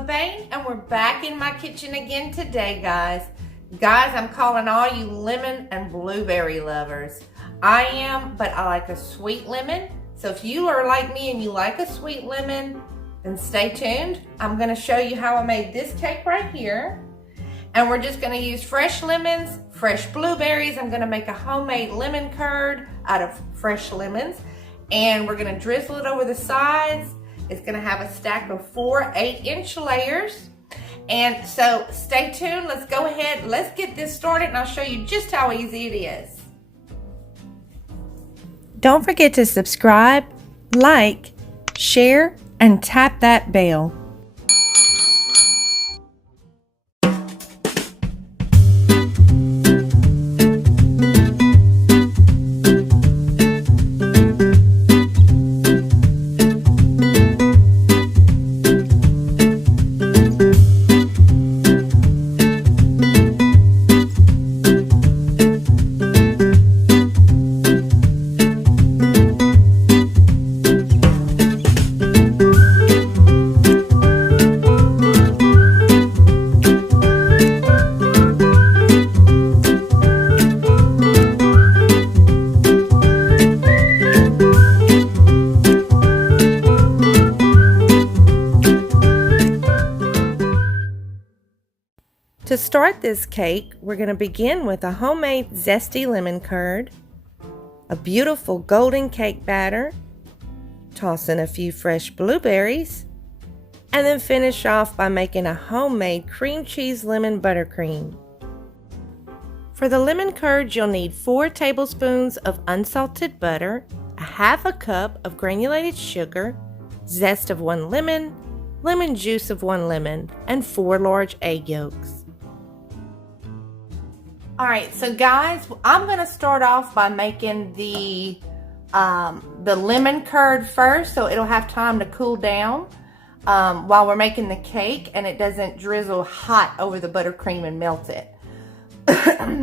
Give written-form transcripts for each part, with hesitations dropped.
Bain, and we're back in my kitchen again today, guys. Guys, I'm calling all you lemon and blueberry lovers. I am, but I like a sweet lemon. So if you are like me and you like a sweet lemon, then stay tuned. I'm gonna show you how I made this cake right here. And we're just gonna use fresh lemons, fresh blueberries. I'm gonna make a homemade lemon curd out of fresh lemons. And we're gonna drizzle it over the sides. It's gonna have a stack of 4 8-inch layers. And so stay tuned, let's go ahead, let's get this started and I'll show you just how easy it is. Don't forget to subscribe, like, share, and tap that bell. To start this cake, we're going to begin with a homemade zesty lemon curd, a beautiful golden cake batter, toss in a few fresh blueberries, and then finish off by making a homemade cream cheese lemon buttercream. For the lemon curd, you'll need 4 tablespoons of unsalted butter, a half a cup of granulated sugar, zest of 1 lemon, lemon juice of 1 lemon, and 4 large egg yolks. Alright, so guys, I'm going to start off by making the lemon curd first, so it'll have time to cool down while we're making the cake and it doesn't drizzle hot over the buttercream and melt it.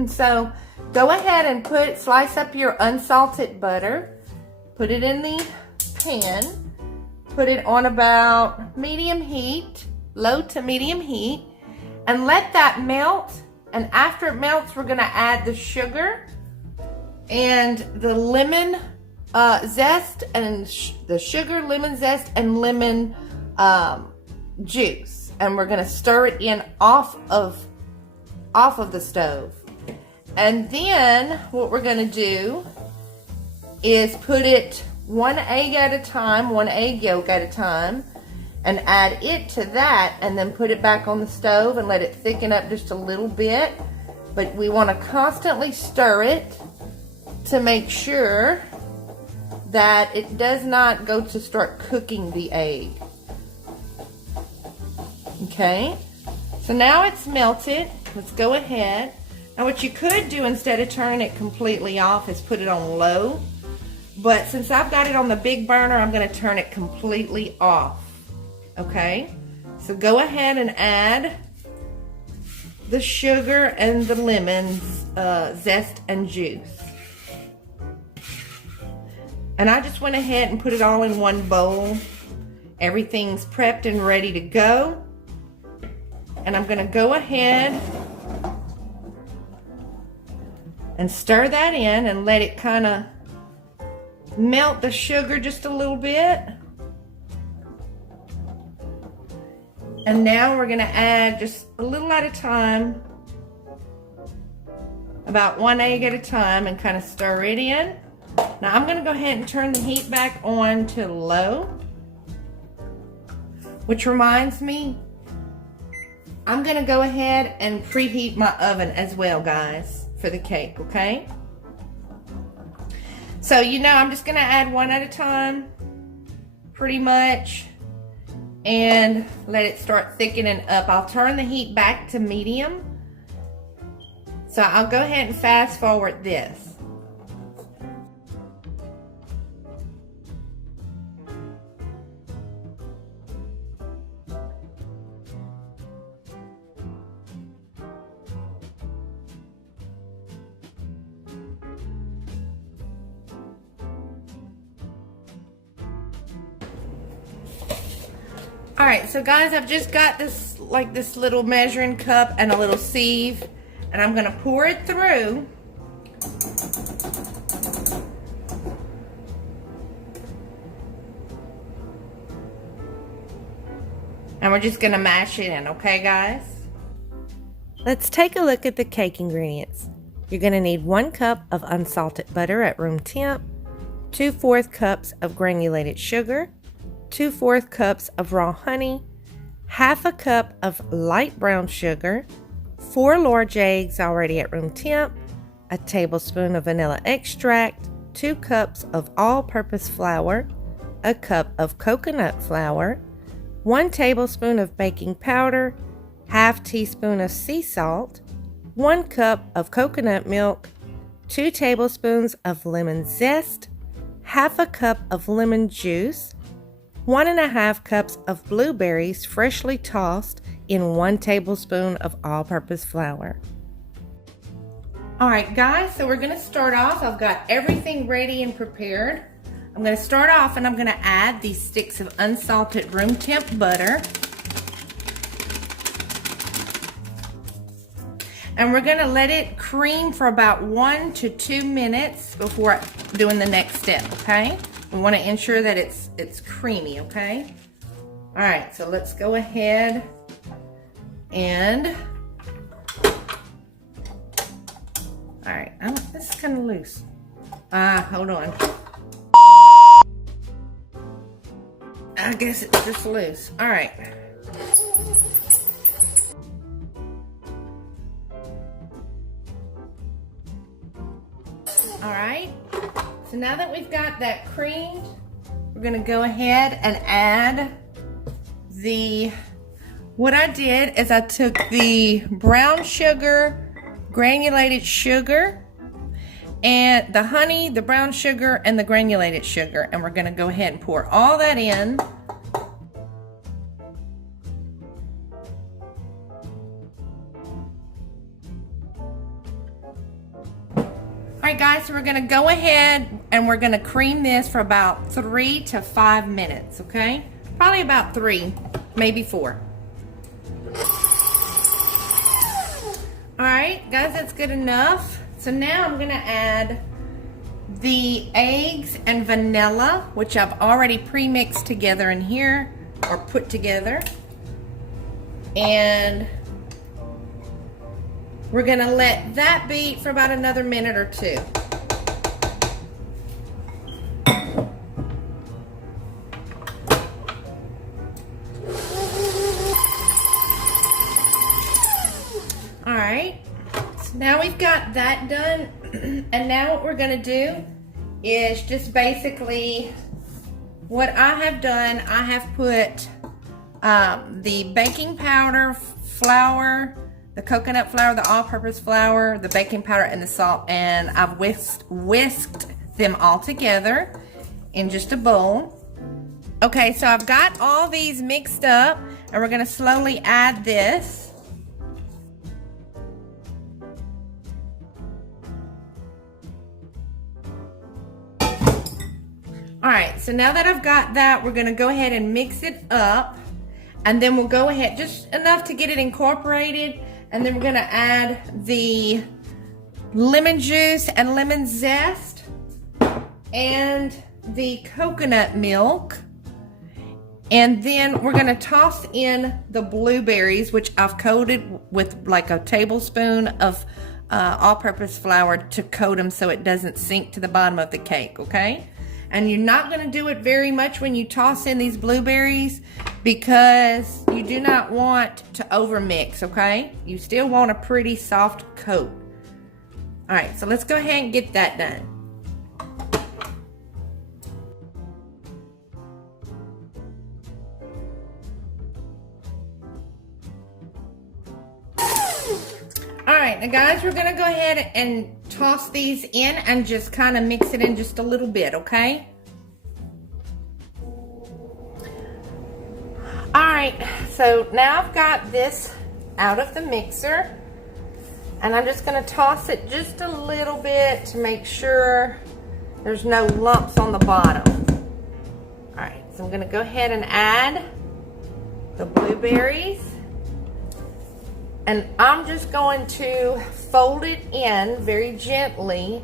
So go ahead and slice up your unsalted butter, put it in the pan, put it on about medium heat, low to medium heat, and let that melt. And after it melts, we're gonna add the sugar and the lemon zest and the sugar, lemon zest, and lemon juice. And we're gonna stir it in off of the stove. And then what we're gonna do is put it 1 egg at a time, 1 egg yolk at a time, and add it to that, and then put it back on the stove and let it thicken up just a little bit. But we want to constantly stir it to make sure that it does not go to start cooking the egg. Okay, so now it's melted. Let's go ahead. Now what you could do instead of turning it completely off is put it on low. But since I've got it on the big burner, I'm going to turn it completely off. Okay, so go ahead and add the sugar and the lemons, zest and juice. And I just went ahead and put it all in one bowl. Everything's prepped and ready to go. And I'm gonna go ahead and stir that in and let it kind of melt the sugar just a little bit. And now we're gonna add just a little at a time, about 1 egg at a time, and kind of stir it in. Now I'm gonna go ahead and turn the heat back on to low, which reminds me, I'm gonna go ahead and preheat my oven as well, guys, for the cake, okay? So you know, I'm just gonna add 1 at a time, pretty much, and let it start thickening up. I'll turn the heat back to medium. So I'll go ahead and fast forward this. All right, so guys, I've just got this, like this little measuring cup and a little sieve, and I'm gonna pour it through. And we're just gonna mash it in, okay guys? Let's take a look at the cake ingredients. You're gonna need 1 cup of unsalted butter at room temp, 2/4 cups of granulated sugar, 2/4 cups of raw honey, 1/2 cup of light brown sugar, 4 large eggs already at room temp, a tablespoon of vanilla extract, 2 cups of all-purpose flour, a cup of coconut flour, 1 tablespoon of baking powder, 1/2 teaspoon of sea salt, 1 cup of coconut milk, 2 tablespoons of lemon zest, 1/2 cup of lemon juice, 1.5 cups of blueberries freshly tossed in 1 tablespoon of all-purpose flour. All right, guys, so we're gonna start off. I've got everything ready and prepared. I'm gonna start off and I'm gonna add these sticks of unsalted room temp butter. And we're gonna let it cream for about 1 to 2 minutes before doing the next step, okay? We wanna ensure that it's creamy, okay? All right, so let's go ahead and, all right, this is kind of loose. Hold on. I guess it's just loose. All right. All right, so now that we've got that creamed, we're gonna go ahead and add what I did is I took the brown sugar, granulated sugar, and the honey, the brown sugar, and the granulated sugar, and we're gonna go ahead and pour all that in. Alright guys, so we're gonna go ahead and we're gonna cream this for about 3 to 5 minutes, okay? Probably about 3, maybe 4. Alright, guys, that's good enough. So now I'm gonna add the eggs and vanilla, which I've already pre-mixed together in here, or put together. And we're gonna let that beat for about another minute or 2. All right, so now we've got that done. And now what we're gonna do is just basically what I have done. I have put the baking powder, flour, the coconut flour, the all-purpose flour, the baking powder, and the salt, and I've whisked them all together in just a bowl. Okay, so I've got all these mixed up, and we're gonna slowly add this. All right, so now that I've got that, we're gonna go ahead and mix it up, and then we'll go ahead, just enough to get it incorporated, and then we're gonna add the lemon juice and lemon zest and the coconut milk. And then we're gonna toss in the blueberries, which I've coated with like a tablespoon of all-purpose flour to coat them so it doesn't sink to the bottom of the cake, okay? And you're not gonna do it very much when you toss in these blueberries because you do not want to overmix, okay? You still want a pretty soft coat. All right, so let's go ahead and get that done. All right, now guys, we're gonna go ahead and toss these in and just kind of mix it in just a little bit, okay? All right, so now I've got this out of the mixer, and I'm just gonna toss it just a little bit to make sure there's no lumps on the bottom. All right, so I'm gonna go ahead and add the blueberries. And I'm just going to fold it in very gently.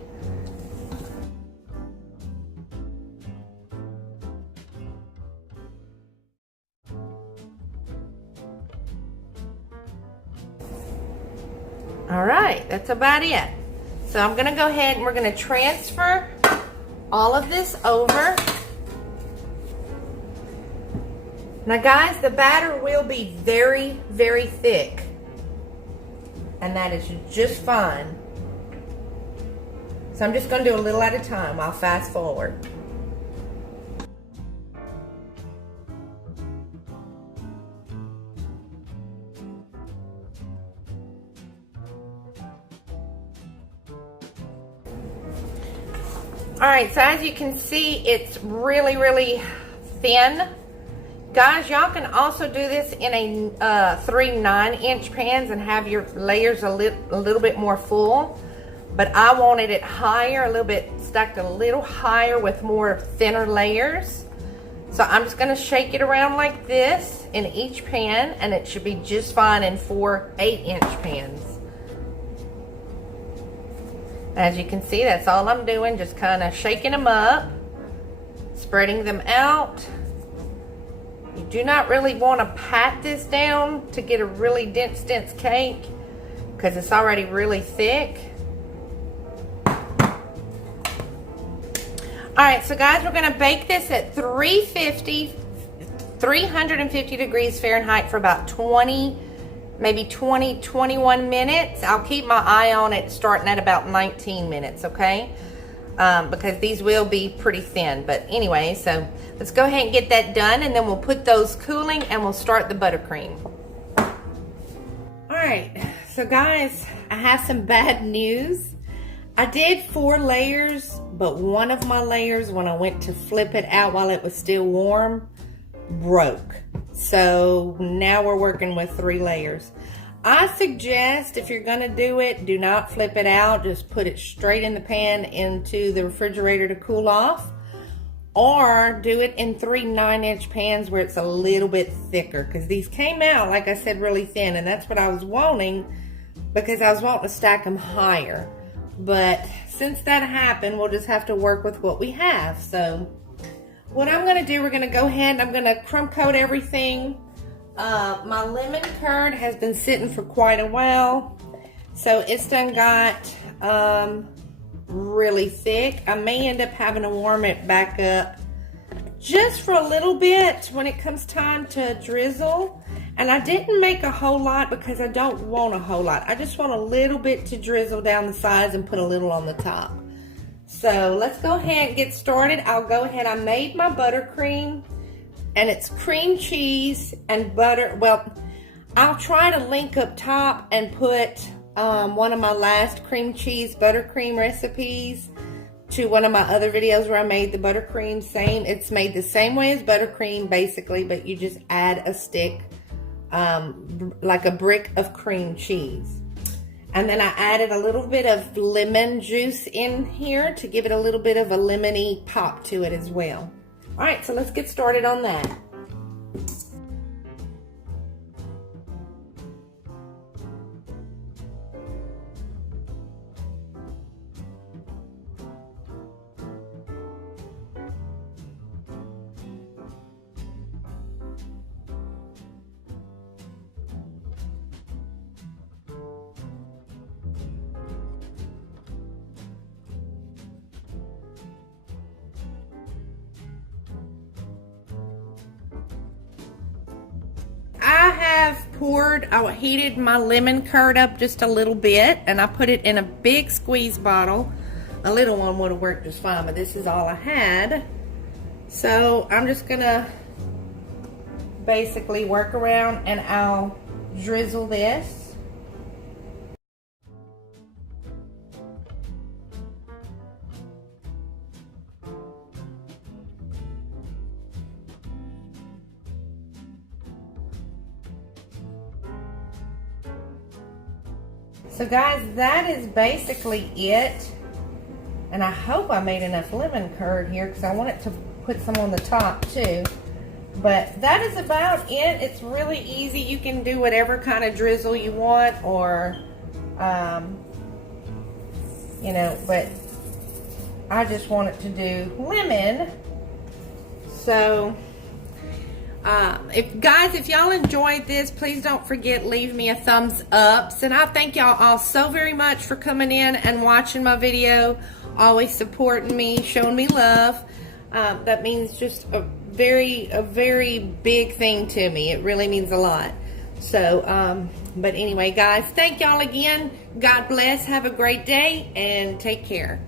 All right, that's about it. So I'm gonna go ahead and we're gonna transfer all of this over. Now guys, the batter will be very, very thick. And that is just fine. So I'm just gonna do a little at a time. I'll fast forward. All right, so as you can see, it's really, really thin. Guys, y'all can also do this in a 3 9-inch pans and have your layers a little bit more full. But I wanted it higher, a little bit stacked a little higher with more thinner layers. So I'm just gonna shake it around like this in each pan, and it should be just fine in 4 8-inch pans. As you can see, that's all I'm doing, just kind of shaking them up, spreading them out. You do not really want to pat this down to get a really dense cake because it's already really thick. All right, so guys, we're gonna bake this at 350 degrees Fahrenheit for about 20, maybe 20, 21 minutes. I'll keep my eye on it starting at about 19 minutes, okay? Because these will be pretty thin. But anyway, so let's go ahead and get that done, and then we'll put those cooling and we'll start the buttercream. All right, so guys, I have some bad news. I did 4 layers, but one of my layers, when I went to flip it out while it was still warm, broke. So now we're working with 3 layers. I suggest if you're gonna do it, do not flip it out. Just put it straight in the pan into the refrigerator to cool off. Or do it in 3 9-inch pans where it's a little bit thicker. Because these came out, like I said, really thin. And that's what I was wanting, because I was wanting to stack them higher. But since that happened, we'll just have to work with what we have. So what I'm gonna do, we're gonna go ahead and I'm gonna crumb coat everything. My lemon curd has been sitting for quite a while, so it's done got really thick. I may end up having to warm it back up just for a little bit when it comes time to drizzle. And I didn't make a whole lot because I don't want a whole lot. I just want a little bit to drizzle down the sides and put a little on the top. So let's go ahead and get started. I'll go ahead, I made my buttercream, and it's cream cheese and butter. Well, I'll try to link up top and put one of my last cream cheese buttercream recipes to one of my other videos where I made the buttercream. It's made the same way as buttercream basically, but you just add a stick, like a brick of cream cheese. And then I added a little bit of lemon juice in here to give it a little bit of a lemony pop to it as well. All right, so let's get started on that. I heated my lemon curd up just a little bit, and I put it in a big squeeze bottle. A little one would have worked just fine, but this is all I had. So I'm just gonna basically work around and I'll drizzle this. So guys, that is basically it. And I hope I made enough lemon curd here because I want it to put some on the top too. But that is about it. It's really easy. You can do whatever kind of drizzle you want, or you know, but I just wanted to do lemon. So if y'all enjoyed this, please don't forget, leave me a thumbs up. And I thank y'all all so very much for coming in and watching my video, always supporting me, showing me love. That means just a very big thing to me. It really means a lot. So but anyway, guys, thank y'all again. God bless, have a great day, and take care.